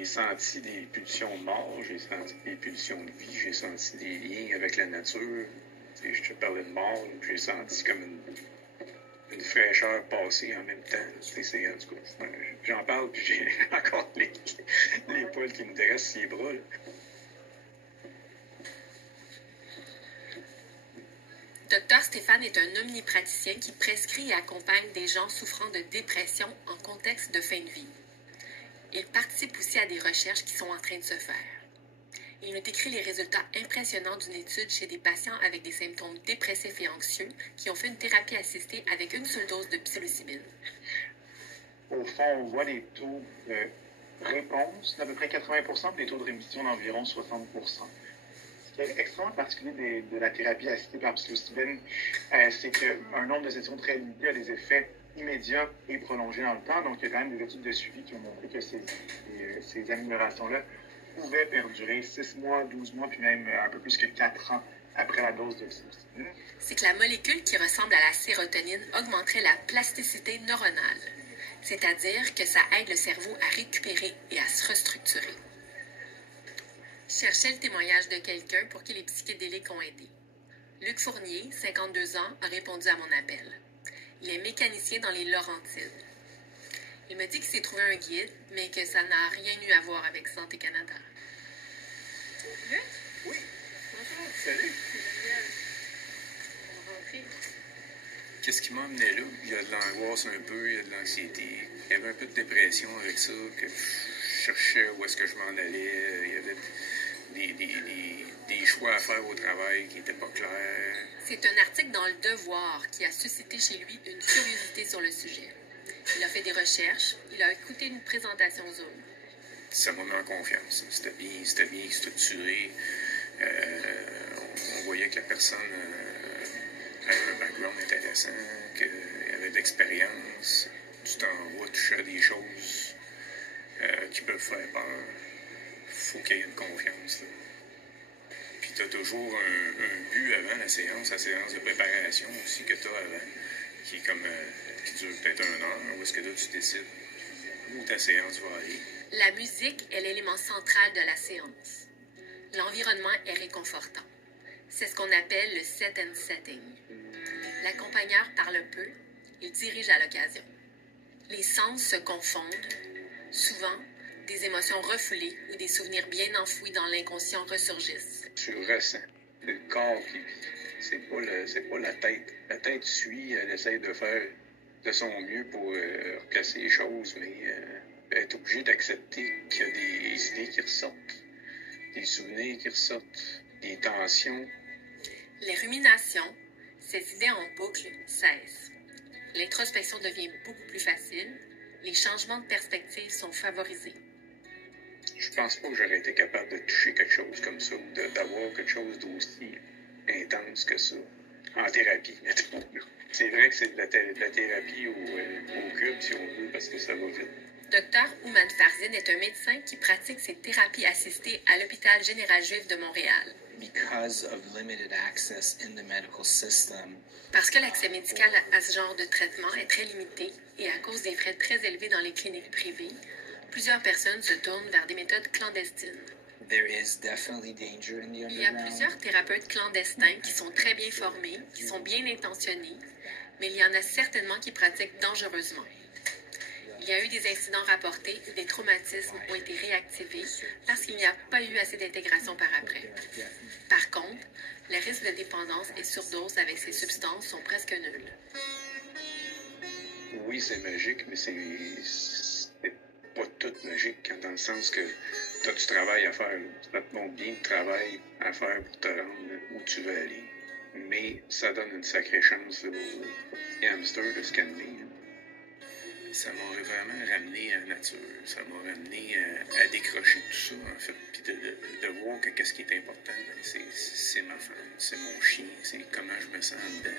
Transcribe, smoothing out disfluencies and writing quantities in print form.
j'ai senti des pulsions de mort, j'ai senti des pulsions de vie, j'ai senti des liens avec la nature. Tu sais, je te parlais de mort, j'ai senti comme une fraîcheur passer en même temps. En tout cas, j'en parle, puis j'ai encore les poils qui me dressent les bras. Là. Dr Stéphane est un omnipraticien qui prescrit et accompagne des gens souffrant de dépression en contexte de fin de vie. Il participe aussi à des recherches qui sont en train de se faire. Il nous décrit les résultats impressionnants d'une étude chez des patients avec des symptômes dépressifs et anxieux qui ont fait une thérapie assistée avec une seule dose de psilocybine. Au fond, on voit des taux de réponse d'à peu près 80%, des taux de rémission d'environ 60%. Ce qui est extrêmement particulier de la thérapie assistée par psilocybine, c'est qu'un nombre de sessions très limité a des effets immédiats et prolongés dans le temps. Donc, il y a quand même des études de suivi qui ont montré que ces améliorations-là pouvaient perdurer 6 mois, 12 mois, puis même un peu plus que 4 ans après la dose de psilocybine. C'est que la molécule qui ressemble à la sérotonine augmenterait la plasticité neuronale, c'est-à-dire que ça aide le cerveau à récupérer et à se restructurer. Je cherchais le témoignage de quelqu'un pour qui les psychédéliques ont aidé. Luc Fournier, 52 ans, a répondu à mon appel. Il est mécanicien dans les Laurentides. Il me dit qu'il s'est trouvé un guide, mais que ça n'a rien eu à voir avec Santé Canada. Luc? Oui. Bonjour. Salut. On va rentrer. Qu'est-ce qui m'a amené là? Il y a de l'angoisse un peu, il y a de l'anxiété. Il y avait un peu de dépression avec ça, que je cherchais où est-ce que je m'en allais. Il y avait des choix à faire au travail qui n'étaient pas clairs. C'est un article dans Le Devoir qui a suscité chez lui une curiosité sur le sujet. Il a fait des recherches, il a écouté une présentation Zoom. Ça m'a mis en confiance. C'était bien structuré. On voyait que la personne avait un background intéressant, qu'il avait de l'expérience. Tu t'en vas toucher à des choses qui peuvent faire peur. Il faut qu'il y ait une confiance. Là. Puis tu as toujours un but avant la séance de préparation aussi que tu as avant, qui est comme qui dure peut-être 1 heure, où est-ce que là tu décides où ta séance va aller. La musique est l'élément central de la séance. L'environnement est réconfortant. C'est ce qu'on appelle le set and setting. L'accompagneur parle peu, il dirige à l'occasion. Les sens se confondent. Souvent, des émotions refoulées ou des souvenirs bien enfouis dans l'inconscient ressurgissent. Tu ressens. C'est le corps qui... C'est pas la tête. La tête suit, elle essaie de faire de son mieux pour replacer les choses, mais elle est obligée d'accepter qu'il y a des idées qui ressortent, des souvenirs qui ressortent, des tensions. Les ruminations, ces idées en boucle, cessent. L'introspection devient beaucoup plus facile. Les changements de perspective sont favorisés. Je pense pas que j'aurais été capable de toucher quelque chose comme ça, d'avoir quelque chose d'aussi intense que ça, en thérapie, mettons. C'est vrai que c'est de la thérapie au cube, si on veut, parce que ça va vite. Dr Ouman Farzine est un médecin qui pratique ses thérapies assistées à l'hôpital général juif de Montréal. Because of limited access in the medical system. Parce que l'accès médical à ce genre de traitement est très limité et à cause des frais très élevés dans les cliniques privées, plusieurs personnes se tournent vers des méthodes clandestines. There is definitely danger in the Il y a underground. plusieurs thérapeutes clandestins qui sont très bien formés, qui sont bien intentionnés, mais il y en a certainement qui pratiquent dangereusement. Il y a eu des incidents rapportés où des traumatismes ont été réactivés parce qu'il n'y a pas eu assez d'intégration par après. Par contre, les risques de dépendance et surdose avec ces substances sont presque nuls. Oui, c'est magique, mais c'est pas tout magique, dans le sens que tu as du travail à faire. Ça te montre bien de travail à faire pour te rendre où tu veux aller. Mais ça donne une sacrée chance au petit hamster de se calmer. Ça m'a vraiment ramené à la nature. Ça m'a ramené à décrocher tout ça, en fait. Puis de voir que qu'est-ce qui est important. C'est ma femme, c'est mon chien, c'est comment je me sens dedans.